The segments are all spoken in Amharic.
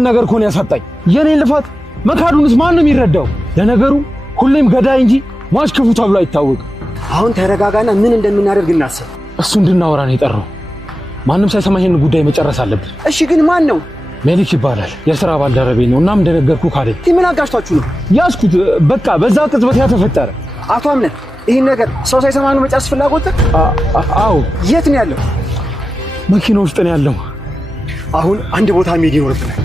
ያለበትን ነገር ኮን ያሳጣኝ የኔ ልፋት መካዱንስ ማን ነው የሚረዳው? ለነገሩ ሁሌም ገዳይ እንጂ ሟች ክፉ ተብሎ አይታወቅም። አሁን ተረጋጋና ምን እንደምናደርግ እናስብ። እሱ እንድናወራ ነው የጠራው። ማንም ሳይሰማ ይሄን ጉዳይ መጨረስ አለብን። እሺ ግን ማን ነው? ሜሊክ ይባላል። የሥራ ባልደረቤ ነው። እናም እንደነገርኩ ካለ ምን አጋጭታችሁ ነው ያስኩት? በቃ በዛ ቅጽበት ያተፈጠረ። አቶ አምነት ይሄን ነገር ሰው ሳይሰማ ነው መጨረስ ፍላጎት? አዎ። የት ነው ያለው? መኪና ውስጥ ነው ያለው። አሁን አንድ ቦታ መሄድ ይኖርብናል።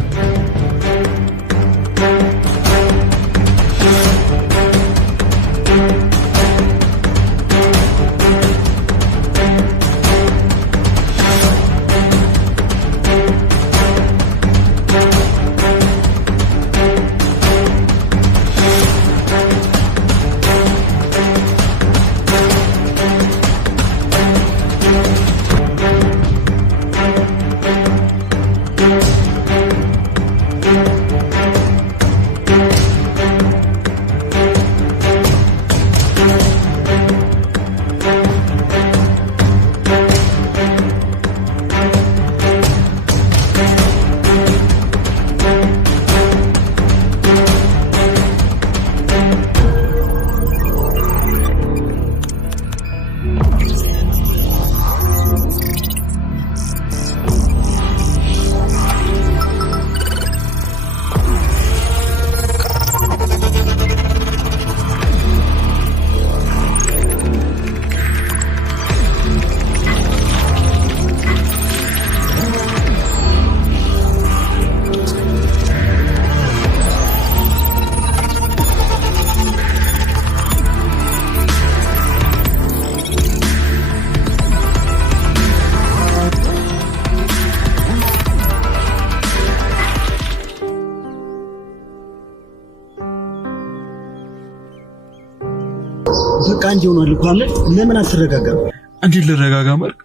በቃ እንዲሆን አልኳለ። ለምን አትረጋጋም? እንዴ ልረጋጋ ማለት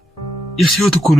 የህይወት እኮ ነው።